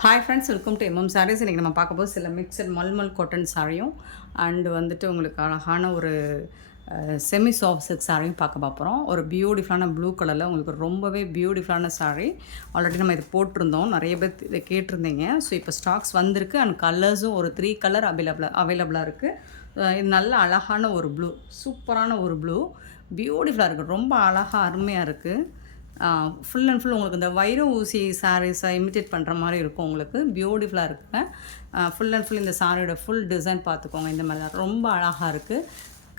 Hi friends, welcome to sarees. இன்றைக்கி நம்ம பார்க்க போது சில மிக்சட் மல்மல் காட்டன் சாரியும் அண்டு வந்துட்டு உங்களுக்கு அழகான ஒரு செமி சாஃப்ட் சில்க் சாரியும் பார்க்க பார்க்குறோம். ஒரு பியூட்டிஃபுல்லான ப்ளூ கலரில் உங்களுக்கு ரொம்பவே பியூட்டிஃபுல்லான சாரீ. ஆல்ரெடி நம்ம இது போட்டிருந்தோம், நிறைய பேர் இதை கேட்டிருந்தீங்க. ஸோ இப்போ ஸ்டாக்ஸ் வந்திருக்கு அண்ட் கலர்ஸும் ஒரு 3 கலர் அவைலபிளாக இருக்குது. இது நல்ல அழகான ஒரு ப்ளூ, சூப்பரான ஒரு ப்ளூ, பியூட்டிஃபுல்லாக இருக்குது, ரொம்ப அழகாக அருமையாக இருக்குது. ஃபுல் அண்ட் ஃபுல் உங்களுக்கு இந்த வைர ஊசி சாரீஸை இமிட்டேட் பண்ணுற மாதிரி இருக்கும். உங்களுக்கு பியூட்டிஃபுல்லாக இருக்குங்க. ஃபுல் அண்ட் ஃபுல் இந்த சாரியோட ஃபுல் டிசைன் பார்த்துக்கோங்க. இந்த மாதிரி தான் ரொம்ப அழகாக இருக்குது,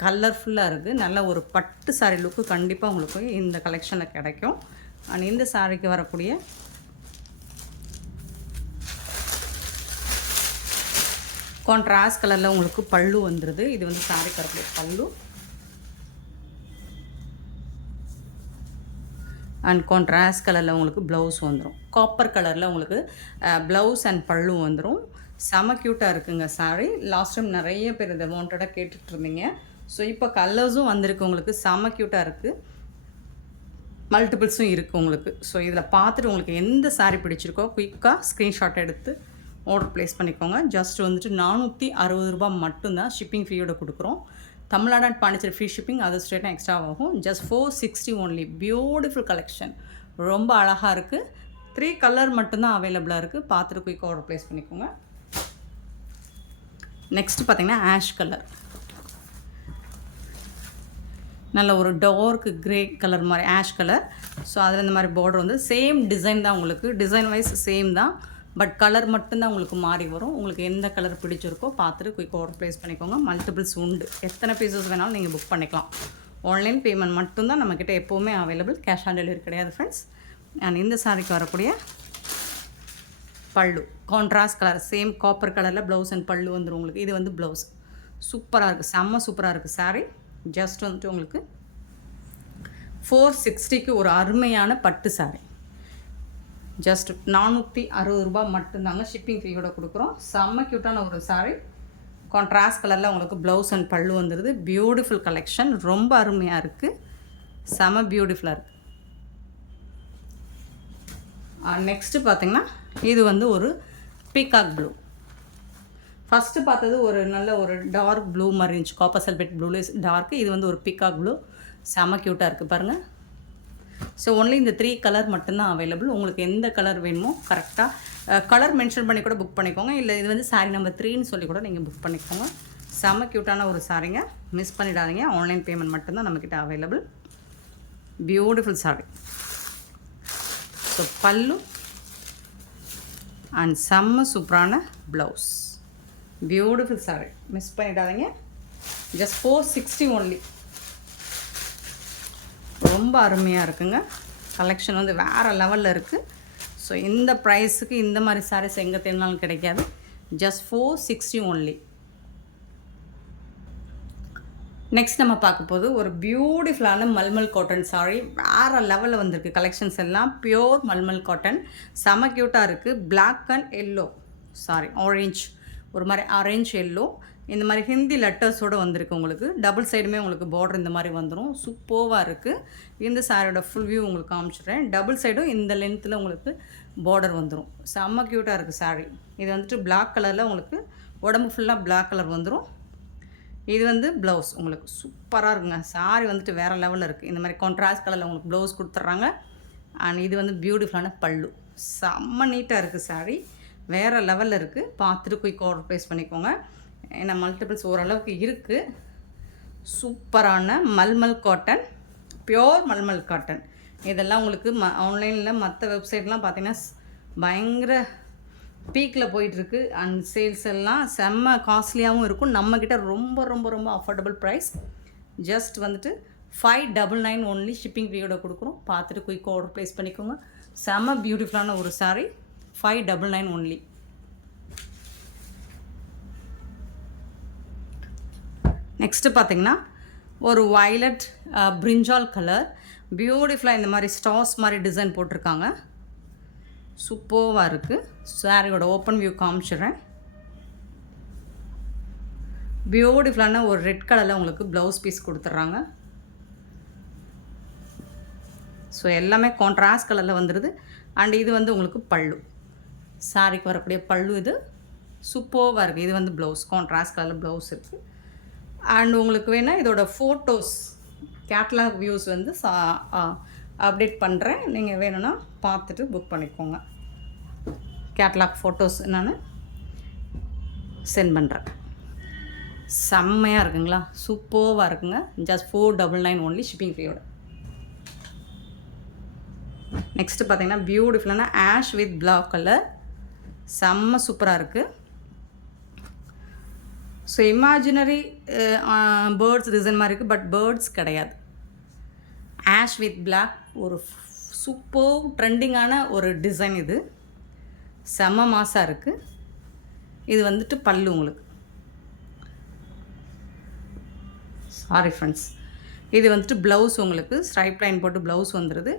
கலர்ஃபுல்லாக இருக்குது. நல்ல ஒரு பட்டு சாரீ லுக்கு கண்டிப்பாக உங்களுக்கு இந்த கலெக்ஷனில் கிடைக்கும். அண்ட் இந்த சாரிக்கு வரக்கூடிய கான்ட்ராஸ்ட் கலரில் உங்களுக்கு பல்லு வந்துடுது. இது வந்து சாரிக்கு வரக்கூடிய பல்லு அண்ட் கான்ட்ராஸ்ட் கலரில் உங்களுக்கு ப்ளவுஸ் வந்துடும். காப்பர் கலரில் உங்களுக்கு ப்ளவுஸ் அண்ட் பல்லு வந்துடும். செம க்யூட்டாக இருக்குங்க சாரீ. லாஸ்ட் டைம் நிறைய பேர் இதை வாண்டடாக கேட்டுட்ருந்தீங்க. ஸோ இப்போ கலர்ஸும் வந்திருக்கு உங்களுக்கு, செம க்யூட்டாக இருக்குது, மல்டிபிள்ஸும் இருக்குது உங்களுக்கு. ஸோ இதில் பார்த்துட்டு உங்களுக்கு எந்த சாரீ பிடிச்சிருக்கோ குயிக்காக ஸ்க்ரீன்ஷாட் எடுத்து ஆர்டர் ப்ளேஸ் பண்ணிக்கோங்க. ஜஸ்ட் வந்துட்டு 460 ரூபா மட்டும்தான் ஷிப்பிங் ஃபீயோடு கொடுக்குறோம். Tamil Nadu and Pondicherry free shipping, அது ஸ்டேட்னா எக்ஸ்ட்ரா ஆகும். Just 460 only. பியூட்டிஃபுல் கலெக்ஷன், ரொம்ப அழகாக இருக்குது. 3 கலர் மட்டும்தான் அவைலபிளாக இருக்குது. பார்த்துட்டு குயிக்காக ஆர்டர் ப்ளேஸ் பண்ணிக்கோங்க. நெக்ஸ்ட்டு பார்த்திங்கன்னா ஆஷ் கலர், நல்ல ஒரு டார்க் கிரே கலர் மாதிரி ஆஷ் கலர். ஸோ அதில் இந்த மாதிரி பார்டர் வந்து சேம் டிசைன் தான் உங்களுக்கு, டிசைன் வைஸ் சேம் தான், பட் கலர் மட்டும்தான் உங்களுக்கு மாறி வரும். உங்களுக்கு எந்த கலர் பிடிச்சிருக்கோ பார்த்துட்டு குயிக் ஆர்டர் ப்ளேஸ் பண்ணிக்கோங்க. மல்டிபிள்ஸ் உண்டு, எத்தனை பீசஸ் வேணாலும் நீங்கள் புக் பண்ணிக்கலாம். ஆன்லைன் பேமெண்ட் மட்டும்தான் நம்மக்கிட்ட எப்போவுமே அவைலபிள், கேஷ் ஆன் டெலிவரி கிடையாது ஃப்ரெண்ட்ஸ். அண்ட் இந்த சாரிக்கு வரக்கூடிய பல்லு கான்ட்ராஸ்ட் கலர், சேம் காப்பர் கலரில் ப்ளவுஸ் அண்ட் பல்லு வந்துடும் உங்களுக்கு. இது வந்து ப்ளவுஸ் சூப்பராக இருக்குது, செம்ம சூப்பராக இருக்குது சாரீ. ஜஸ்ட் வந்துட்டு உங்களுக்கு 460க்கு ஒரு அருமையான பட்டு சாரீ. ஜஸ்ட் 460 ரூபா மட்டும்தாங்க ஷிப்பிங் ஃபீயோட கொடுக்குறோம். செம்ம க்யூட்டான ஒரு சாரீ. கான்ட்ராஸ்ட் கலரில் உங்களுக்கு ப்ளவுஸ் அண்ட் பல்லு வந்துடுது. பியூட்டிஃபுல் கலெக்ஷன், ரொம்ப அருமையாக இருக்குது, செம்ம பியூட்டிஃபுல்லாக இருக்குது. நெக்ஸ்ட்டு பார்த்திங்கன்னா இது வந்து ஒரு பீகாக் ப்ளூ. ஃபஸ்ட்டு பார்த்தது ஒரு நல்ல ஒரு டார்க் ப்ளூ மாதிரி இருந்துச்சு, காப்பர் சல்பேட் ப்ளூலே டார்க்கு. இது வந்து ஒரு பீகாக் ப்ளூ, செம்ம க்யூட்டாக இருக்குது பாருங்கள். ஸோ ஒன்லி இந்த 3 கலர் மட்டும்தான் அவைலபிள். உங்களுக்கு எந்த கலர் வேணுமோ கரெக்டாக கலர் மென்ஷன் பண்ணி கூட புக் பண்ணிக்கோங்க. இல்லை இது வந்து சாரீ நம்பர் 3ன்னு சொல்லி கூட நீங்கள் புக் பண்ணிக்கோங்க. செம்ம க்யூட்டான ஒரு சாரீங்க, மிஸ் பண்ணிடாதீங்க. ஆன்லைன் பேமெண்ட் மட்டும்தான் நம்மக்கிட்ட அவைலபிள். பியூட்டிஃபுல் சாரீ. ஸோ பல்லு அண்ட் செம்ம சூப்பரான ப்ளவுஸ், பியூட்டிஃபுல் சாரீ, மிஸ் பண்ணிடாதீங்க. Just 460 only. ரொம்ப அருமையாக இருக்குங்க. கலெக்ஷன் வந்து வேறு லெவலில் இருக்குது. ஸோ இந்த ப்ரைஸுக்கு இந்த மாதிரி சாரீஸ் எங்கே தேடினாலும் கிடைக்காது. Just 460 only. நெக்ஸ்ட் நம்ம பார்க்க போது ஒரு பியூட்டிஃபுல்லான மல்மல் காட்டன் சாரீ. வேறு லெவலில் வந்திருக்கு கலெக்ஷன்ஸ் எல்லாம். பியோர் மல்மல் காட்டன், செம க்யூட்டாக இருக்குது. Black and yellow, sari orange, ஒரு மாதிரி ஆரஞ்ச் எல்லோ, இந்த மாதிரி ஹிந்தி லெட்டர்ஸோடு வந்திருக்கு உங்களுக்கு. டபுள் சைடுமே உங்களுக்கு பார்டர் இந்த மாதிரி வந்துடும். சூப்பராக இருக்குது. இந்த சாரியோட ஃபுல் வியூ உங்களுக்கு காமிச்சிடுறேன். டபுள் சைடும் இந்த லென்த்தில் உங்களுக்கு பார்டர் வந்துடும். செம்ம க்யூட்டாக இருக்குது சாரீ. இது வந்துட்டு பிளாக் கலரில் உங்களுக்கு உடம்பு ஃபுல்லாக பிளாக் கலர் வந்துடும். இது வந்து ப்ளவுஸ் உங்களுக்கு சூப்பராக இருக்குங்க. சாரீ வந்துட்டு வேறு லெவலில் இருக்குது. இந்த மாதிரி கான்ட்ராஸ்ட் கலரில் உங்களுக்கு ப்ளவுஸ் கொடுத்துட்றாங்க. அண்ட் இது வந்து பியூட்டிஃபுல்லான பல்லு, செம்ம நீட்டாக இருக்குது சாரீ, வேறு லெவலில் இருக்குது. பார்த்துட்டு குயிக் ஆர்டர் ப்ளேஸ் பண்ணிக்கோங்க. ஏன்னா மல்டிபிள்ஸ் ஓரளவுக்கு இருக்குது. சூப்பரான mulmul cotton, pure mulmul cotton. இதெல்லாம் உங்களுக்கு ஆன்லைனில் மற்ற வெப்சைட்லாம் பார்த்திங்கன்னா பயங்கர பீக்கில் போயிட்டுருக்கு. அண்ட் சேல்ஸ் எல்லாம் செம்ம காஸ்ட்லியாகவும் இருக்கும். நம்மக்கிட்ட ரொம்ப ரொம்ப ரொம்ப அஃபோர்டபுள் ப்ரைஸ். ஜஸ்ட் வந்துட்டு 599 ஒன்லி ஷிப்பிங் ஃபீயோட கொடுக்குறோம். பார்த்துட்டு குயிக் ஆர்டர் ப்ளேஸ் பண்ணிக்கோங்க. செம்ம பியூட்டிஃபுல்லான ஒரு சாரீ, 599 ஒன்லி. நெக்ஸ்ட்டு பார்த்திங்கன்னா ஒரு வயலட் பிரிஞ்சால் கலர், பியூட்டிஃபுல்லாக இந்த மாதிரி ஸ்டார்ஸ் மாதிரி டிசைன் போட்டிருக்காங்க. சூப்பராக இருக்குது. சாரியோட ஓப்பன் வியூ காமிச்சிடுறேன். பியூட்டிஃபுல்லான ஒரு ரெட் கலரில் உங்களுக்கு ப்ளவுஸ் பீஸ் கொடுத்துட்றாங்க. ஸோ எல்லாமே கான்ட்ராஸ்ட் கலரில் வந்துடுது. அண்ட் இது வந்து உங்களுக்கு பல்லு, சாரிக்கு வரக்கூடிய பல்லு இது சூப்பராக இருக்குது. இது வந்து ப்ளவுஸ், கான்ட்ராஸ்ட் கலர் ப்ளவுஸ் இருக்குது. அண்ட் உங்களுக்கு வேணால் இதோட ஃபோட்டோஸ் கேட்லாக் வியூஸ் வந்து அப்டேட் பண்ணுறேன். நீங்கள் வேணும்னா பார்த்துட்டு புக் பண்ணிக்கோங்க. கேட்லாக் ஃபோட்டோஸ் நான் சென்ட் பண்ணுறேன். செம்மையாக இருக்குங்களா, சூப்பராக இருக்குங்க. ஜஸ்ட் 499 ஒன்லி, ஷிப்பிங் ஃப்ரீயோட. நெக்ஸ்ட்டு பார்த்தீங்கன்னா பியூட்டிஃபுல்லான ஆஷ் வித் பிளாக் கலர், செம்ம சூப்பராக இருக்குது. ஸோ இமேஜினரி பேர்ட்ஸ் டிசைன் மாதிரி இருக்குது, பட் பேர்ட்ஸ் கிடையாது. ஆஷ் வித் பிளாக் ஒரு சூப்பர் ட்ரெண்டிங்கான ஒரு டிசைன். இது செம்ம மாசாக இருக்குது. இது வந்துட்டு பல்லு உங்களுக்கு. சாரி ஃப்ரெண்ட்ஸ், இது வந்துட்டு ப்ளவுஸ் உங்களுக்கு ஸ்ட்ரைப் லைன் போட்டு ப்ளவுஸ் வந்துடுது.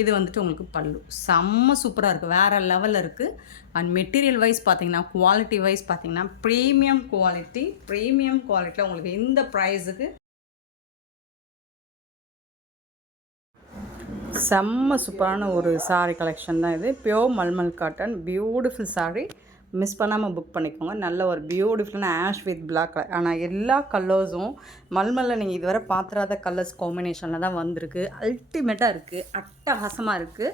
இது வந்துட்டு உங்களுக்கு பல்லு. செம்ம சூப்பராக இருக்குது, வேறு லெவலில் இருக்குது. அண்ட் மெட்டீரியல் வைஸ் பார்த்தீங்கன்னா, குவாலிட்டி வைஸ் பார்த்தீங்கன்னா ப்ரீமியம் குவாலிட்டியில் உங்களுக்கு இந்த ப்ரைஸுக்கு செம்ம சூப்பரான ஒரு சாரீ கலெக்ஷன் தான் இது. Pure mulmul cotton, beautiful sari. Miss பண்ணாமல் புக் பண்ணிக்கோங்க. நல்ல ஒரு பியூட்டிஃபுல்லான ஆஷ் வித் பிளாக் கலர். ஆனால் எல்லா கலர்ஸும் மல்மலில் நீங்கள் இதுவரை பார்த்துறாத கலர்ஸ் காம்பினேஷனில் தான் வந்திருக்கு. அல்டிமேட்டாக இருக்குது, அட்டகாசமாக இருக்குது.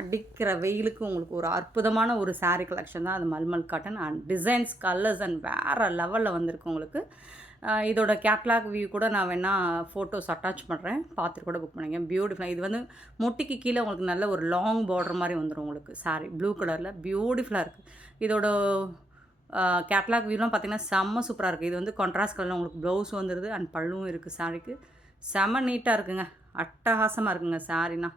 அடிக்கிற வெயிலுக்கு உங்களுக்கு ஒரு அற்புதமான ஒரு சாரீ கலெக்ஷன் தான் அது mulmul cotton. And designs, colours and வேறு லெவலில் வந்திருக்கு உங்களுக்கு. இதோட கேட்லாக் வியூ கூட நான் வேணால் ஃபோட்டோஸ் அட்டாச் பண்ணுறேன், பார்த்துட்டு கூட புக் பண்ணிங்க. பியூட்டிஃபுல்லாக இது வந்து முட்டிக்கு கீழே உங்களுக்கு நல்ல ஒரு லாங் பார்டர் மாதிரி வந்துடும் உங்களுக்கு. சாரி ப்ளூ கலரில் பியூட்டிஃபுல்லாக இருக்குது. இதோட கேட்லாக் வியூலாம் பார்த்திங்கன்னா செம்ம சூப்பராக இருக்குது. இது வந்து கான்ட்ராஸ்ட் கலரில் உங்களுக்கு ப்ளவுஸ் வந்துடுது அண்ட் பல்லுவும் இருக்குது. சாரிக்கு செம்ம நீட்டாக இருக்குங்க, அட்டகாசமாக இருக்குங்க. சாரினா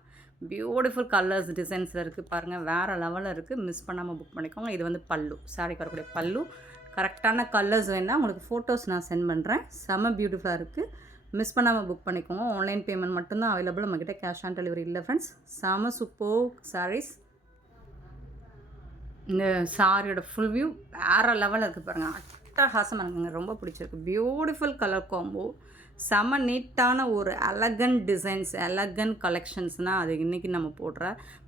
பியூட்டிஃபுல் கலர்ஸ் டிசைன்ஸில் இருக்குது பாருங்கள், வேறு லெவலில் இருக்குது. மிஸ் பண்ணாமல் புக் பண்ணிக்கோங்க. இது வந்து பல்லு, சாரிக்கு வரக்கூடிய பல்லு. கரெக்டான கலர்ஸ் வேணால் உங்களுக்கு ஃபோட்டோஸ் நான் சென்ட் பண்ணுறேன். செம்ம பியூட்டிஃபுல்லாக இருக்குது. மிஸ் பண்ணாமல் புக் பண்ணிக்கோங்க. ஆன்லைன் பேமெண்ட் மட்டும்தான் அவைலபிள், நம்மக்கிட்ட கேஷ் ஆன் டெலிவரி இல்லை ஃப்ரெண்ட்ஸ். செம்ம சூப்பர் சாரீஸ். இந்த சாரியோட ஃபுல் வியூ வேறு லெவலில் இருக்குது பாருங்கள், அட்டகாசமாக இருக்குங்க. ரொம்ப பிடிச்சிருக்கு. பியூட்டிஃபுல் கலர் காம்போ, செம்ம நீட்டான ஒரு எலகண்ட் டிசைன்ஸ், எலகண்ட் கலெக்ஷன்ஸ்னால் அது இன்றைக்கி நம்ம போடுற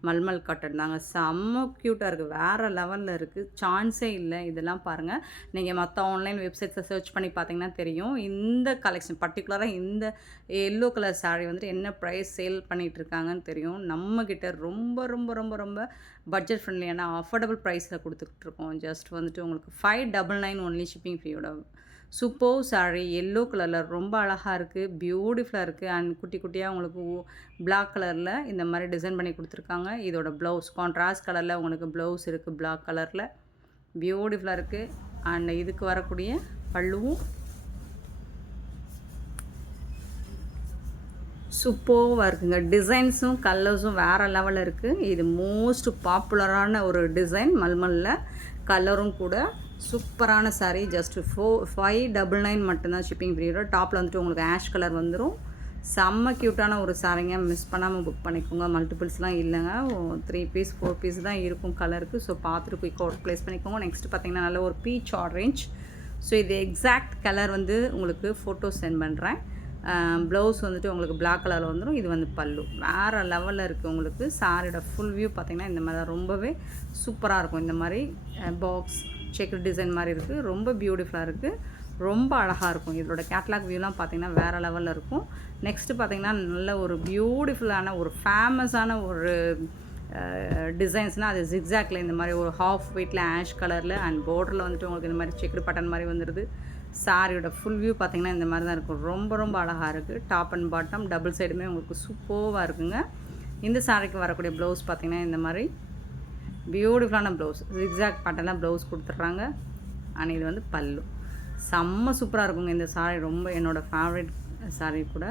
மல்மல் காட்டன் தாங்க. செம்ம க்யூட்டாக இருக்குது, வேறு லெவலில் இருக்குது, சான்ஸே இல்லை. இதெல்லாம் பாருங்கள், நீங்கள் மற்ற ஆன்லைன் வெப்சைட்ஸை சர்ச் பண்ணி பார்த்தீங்கன்னா தெரியும். இந்த கலெக்ஷன் பர்டிகுலராக இந்த எல்லோ கலர் சாரீ வந்துட்டு என்ன ப்ரைஸ் சேல் பண்ணிகிட்ருக்காங்கன்னு தெரியும். நம்மக்கிட்ட ரொம்ப ரொம்ப ரொம்ப ரொம்ப பட்ஜெட் ஃப்ரெண்ட்லியான அஃபோர்டபுள் ப்ரைஸில் கொடுத்துட்ருக்கோம். ஜஸ்ட் வந்துட்டு உங்களுக்கு 599 ஒன்லி, ஷிப்பிங் ஃப்ரீயோட. சூப்பர் சாரீ, எல்லோ கலரில் ரொம்ப அழகாக இருக்குது, பியூட்டிஃபுல்லாக இருக்குது. அண்ட் குட்டி குட்டியாக உங்களுக்கு பிளாக் கலரில் இந்த மாதிரி டிசைன் பண்ணி கொடுத்துருக்காங்க. இதோட ப்ளவுஸ் கான்ட்ராஸ்ட் கலரில் உங்களுக்கு ப்ளவுஸ் இருக்குது, பிளாக் கலரில் பியூட்டிஃபுல்லாக இருக்குது. அண்ட் இதுக்கு வரக்கூடிய பல்லுவும் சூப்பராக இருக்குங்க. டிசைன்ஸும் கலர்ஸும் வேறு லெவலில் இருக்குது. இது மோஸ்ட் பாப்புலரான ஒரு டிசைன் மல்மலில். கலரும் கூட சூப்பரான சாரீ. ஜஸ்ட்டு 599 மட்டும்தான், ஷிப்பிங் ஃப்ரீயோட. டாப்பில் வந்துட்டு உங்களுக்கு ஆஷ் கலர் வந்துடும். செம்ம க்யூட்டான ஒரு சாரீங்க, மிஸ் பண்ணாமல் புக் பண்ணிக்கோங்க. மல்டிபிள்ஸ்லாம் இல்லைங்க, 3 பீஸ் 4 பீஸ் தான் இருக்கும் கலருக்கு. ஸோ பார்த்துட்டு குயிக்காக ஆர்டர் ப்ளேஸ் பண்ணிக்கோங்க. நெக்ஸ்ட்டு பார்த்திங்கன்னா நல்ல ஒரு பீச் ஆரஞ்ச். ஸோ இது எக்ஸாக்ட் கலர் வந்து உங்களுக்கு ஃபோட்டோ சென்ட் பண்ணுறேன். ப்ளவுஸ் வந்துட்டு உங்களுக்கு பிளாக் கலரில் வந்துடும். இது வந்து பல்லு, வேறு லெவலில் இருக்குது உங்களுக்கு. சாரியோட ஃபுல் வியூ பார்த்திங்கன்னா இந்த மாதிரி ரொம்பவே சூப்பராக இருக்கும். இந்த மாதிரி பாக்ஸ் செக்குடு டிசைன் மாதிரி இருக்குது, ரொம்ப பியூட்டிஃபுல்லாக இருக்குது, ரொம்ப அழகாக இருக்கும். இதோட கேட்லாக் வியூலாம் பார்த்திங்கன்னா வேறு லெவலில் இருக்கும். நெக்ஸ்ட்டு பார்த்திங்கன்னா நல்ல ஒரு பியூட்டிஃபுல்லான ஒரு ஃபேமஸான ஒரு டிசைன்ஸ்னால் அது ஜிக்ஸாக்டில் இந்த மாதிரி ஒரு ஹாஃப் வெயிட்டில் ஆஷ் கலரில் அண்ட் பார்டரில் வந்துட்டு உங்களுக்கு இந்த மாதிரி செக்குடு பட்டன் மாதிரி வந்துடுது. சாரியோட ஃபுல் வியூ பார்த்திங்கன்னா இந்த மாதிரி தான் இருக்கும். ரொம்ப ரொம்ப அழகாக இருக்குது. டாப் அண்ட் பாட்டம் டபுள் சைடுமே உங்களுக்கு சூப்பராக இருக்குங்க. இந்த சாரிக்கு வரக்கூடிய ப்ளவுஸ் பார்த்திங்கன்னா இந்த மாதிரி பியூட்டிஃபுல்லான ப்ளவுஸ், ஜிக்ஸாக் பேட்டர்னில் ப்ளவுஸ் கொடுத்துட்றாங்க. அண்ட் இது வந்து பல்லு. செம்ம சூப்பராக இருக்குங்க இந்த சாரீ. ரொம்ப என்னோடய ஃபேவரட் சாரீ கூட.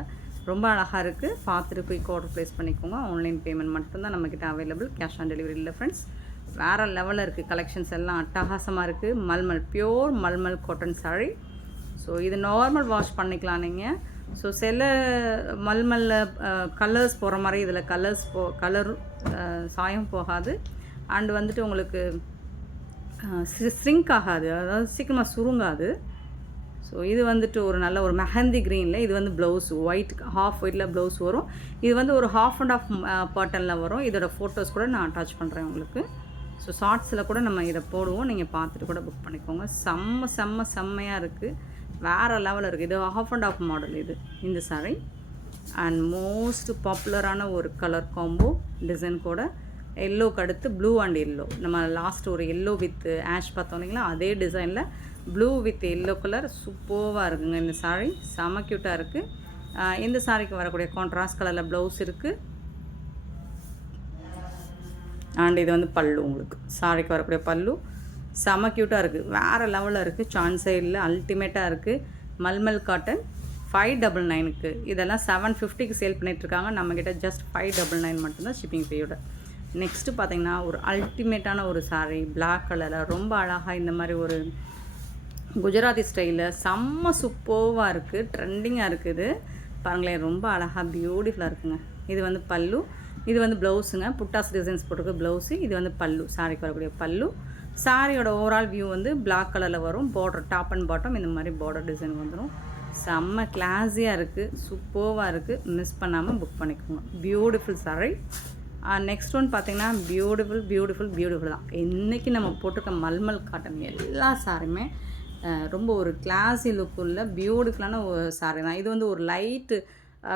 ரொம்ப அழகாக இருக்குது. பார்த்துட்டு குயிக் ஆர்டர் ப்ளேஸ் பண்ணிக்கோங்க. ஆன்லைன் பேமெண்ட் மட்டும்தான் நம்மக்கிட்ட அவைலபிள், கேஷ் ஆன் டெலிவரி இல்லை ஃப்ரெண்ட்ஸ். வேறு லெவலில் இருக்குது. கலெக்ஷன்ஸ் எல்லாம் அட்டகாசமாக இருக்குது. Mulmul, pure mulmul cotton sari. So இது நார்மல் வாஷ் பண்ணிக்கலாம் நீங்கள். ஸோ சில மல்மலில் கலர்ஸ் போகிற மாதிரி இதில் கலர் சாயம் போகாது. அண்டு வந்துட்டு உங்களுக்கு ஸ்ரிங்க் ஆகாது, அதாவது சீக்கிரமாக சுருங்காது. ஸோ இது வந்துட்டு ஒரு நல்ல ஒரு மெஹந்தி க்ரீனில். இது வந்து ப்ளவுஸ் ஒயிட், ஹாஃப் ஒயிட்டில் ப்ளவுஸ் வரும். இது வந்து ஒரு ஹாஃப் அண்ட் ஆஃப் பேட்டர்னில் வரும். இதோட ஃபோட்டோஸ் கூட நான் அட்டாச் பண்ணுறேன் உங்களுக்கு. ஸோ ஷார்ட்ஸில் கூட நம்ம இதை போடுவோம், நீங்கள் பார்த்துட்டு கூட புக் பண்ணிக்கோங்க. செம்மையாக இருக்குது, வேறு லெவலில் இருக்குது. இது ஹாஃப் அண்ட் ஆஃப் மாடல் இது இந்த சாரீ. அண்ட் மோஸ்ட் பாப்புலரான ஒரு கலர் காம்போ டிசைன் கூட. எல்லோக்கு அடுத்து ப்ளூ அண்ட் எல்லோ, நம்ம லாஸ்ட் ஒரு எல்லோ வித் ஆஷ் பார்த்தோம் இல்லைங்களா, அதே டிசைனில் ப்ளூ வித் எல்லோ கலர் சூப்பராக இருக்குங்க இந்த சாரீ. செம க்யூட்டாக இருக்குது. இந்த சாரீக்கு வரக்கூடிய கான்ட்ராஸ்ட் கலரில் ப்ளவுஸ் இருக்குது. அண்ட் இது வந்து பல்லு, உங்களுக்கு சாரிக்கு வரக்கூடிய பல்லு செம க்யூட்டாக இருக்குது, வேறு லெவலில் இருக்குது, சான்ஸே இல்லை, அல்டிமேட்டாக இருக்குது. மல்மல் காட்டன் 599க்கு. இதெல்லாம் 750க்கு சேல் பண்ணிகிட்ருக்காங்க. நம்மக்கிட்ட ஜஸ்ட் 599 மட்டும்தான் ஷிப்பிங் ஃபீயோட. நெக்ஸ்ட்டு பார்த்திங்கன்னா ஒரு அல்டிமேட்டான ஒரு சாரீ, பிளாக் கலரில் ரொம்ப அழகாக இந்த மாதிரி ஒரு குஜராத்தி ஸ்டைலில் செம்ம சூப்பராக இருக்குது, ட்ரெண்டிங்காக இருக்குது பாருங்களேன். ரொம்ப அழகாக பியூட்டிஃபுல்லாக இருக்குங்க. இது வந்து பல்லு, இது வந்து ப்ளவுஸுங்க, புட்டாஸ் டிசைன்ஸ் போட்டிருக்கு ப்ளவுஸு. இது வந்து பல்லு, சாரிக்கு வரக்கூடிய பல்லு. சாரியோட ஓவரால் வியூ வந்து பிளாக் கலரில் வரும். பார்டர் டாப் அண்ட் பாட்டம் இந்த மாதிரி பார்டர் டிசைன் வந்துடும். செம்ம கிளாஸியாக இருக்குது, சூப்பராக இருக்குது. மிஸ் பண்ணாமல் புக் பண்ணிக்கோங்க. Beautiful sorry. நெக்ஸ்ட் ஒன் பார்த்திங்கன்னா பியூட்டிஃபுல் தான். இன்றைக்கி நம்ம போட்டிருக்க மல்மல் காட்டன் எல்லா சாரியுமே ரொம்ப ஒரு கிளாஸி லுக்குள்ள பியூட்டிஃபுல்லான ஒரு சாரி தான். இது வந்து ஒரு லைட்டு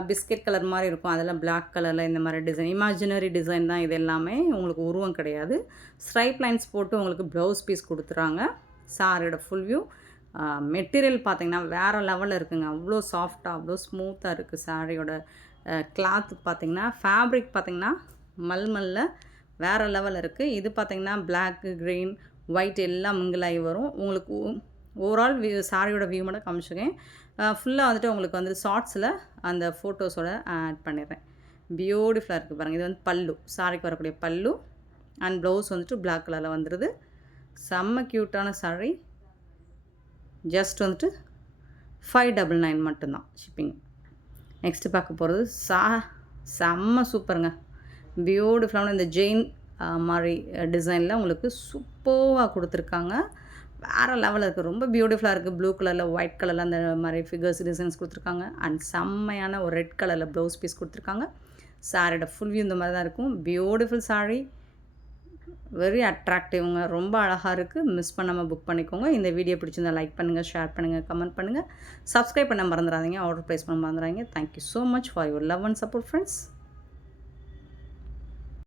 பிஸ்கெட் கலர் மாதிரி இருக்கும், அதெல்லாம் பிளாக் கலரில் இந்த மாதிரி டிசைன், இமேஜினரி டிசைன் தான் இது எல்லாமே. உங்களுக்கு உருவம் கிடையாது. ஸ்ட்ரைப் லைன்ஸ் போட்டு உங்களுக்கு ப்ளவுஸ் பீஸ் கொடுத்துறாங்க. சாரியோட ஃபுல் வியூ. மெட்டீரியல் பார்த்திங்கன்னா வேறு லெவலில் இருக்குங்க, அவ்வளோ சாஃப்டாக அவ்வளோ ஸ்மூத்தாக இருக்குது. சாரியோட கிளாத் பார்த்திங்கன்னா, ஃபேப்ரிக் பார்த்திங்கன்னா மல்மல்லில் வேறு லெவலில் இருக்குது. இது பார்த்திங்கன்னா பிளாக்கு, க்ரீன், ஒயிட் எல்லாம் மிங்கிளாகி வரும். உங்களுக்கு ஓவரால் வியூ சாரியோட வியூ மட்டும் காமிச்சிருக்கேன். ஃபுல்லாக வந்துட்டு உங்களுக்கு வந்து ஷார்ட்ஸில் அந்த ஃபோட்டோஸோட ஆட் பண்ணிடுறேன். பியூட்டிஃபுல்லாக இருக்குது பாருங்கள். இது வந்து பல்லு, சாரிக்கு வரக்கூடிய பல்லு. அண்ட் ப்ளவுஸ் வந்துட்டு பிளாக் கலரில் வந்துடுது. செம்ம க்யூட்டான சாரி. ஜஸ்ட் வந்துட்டு 599 மட்டும்தான் ஷிப்பிங். நெக்ஸ்ட்டு பார்க்க போகிறது செம்ம சூப்பருங்க. பியூட்டிஃபுல்லான இந்த ஜெயின் மாதிரி டிசைனில் உங்களுக்கு சூப்பராக கொடுத்துருக்காங்க. வேறு லெவலில் இருக்குது, ரொம்ப பியூட்டிஃபுல்லாக இருக்குது. ப்ளூ கலரில் ஒயிட் கலரில் அந்த மாதிரி ஃபிகர்ஸ் டிசைன்ஸ் கொடுத்துருக்காங்க. அண்ட் செம்மையான ஒரு ரெட் கலரில் ப்ளவுஸ் பீஸ் கொடுத்துருக்காங்க. சாரியோட ஃபுல் வியூ இந்த மாதிரி தான் இருக்கும். பியூட்டிஃபுல் சாரி, வெரி அட்ராக்டிவ்ங்க, ரொம்ப அழகாக இருக்குது. மிஸ் பண்ணாமல் புக் பண்ணிக்கோங்க. இந்த வீடியோ பிடிச்சிருந்தால் லைக் பண்ணுங்கள், ஷேர் பண்ணுங்கள், கமெண்ட் பண்ணுங்கள், சப்ஸ்கிரைப் பண்ண மறந்துடாதீங்க, ஆர்டர் ப்ளேஸ் பண்ண மறந்துடாதீங்க. Thank you so much for your love and support friends.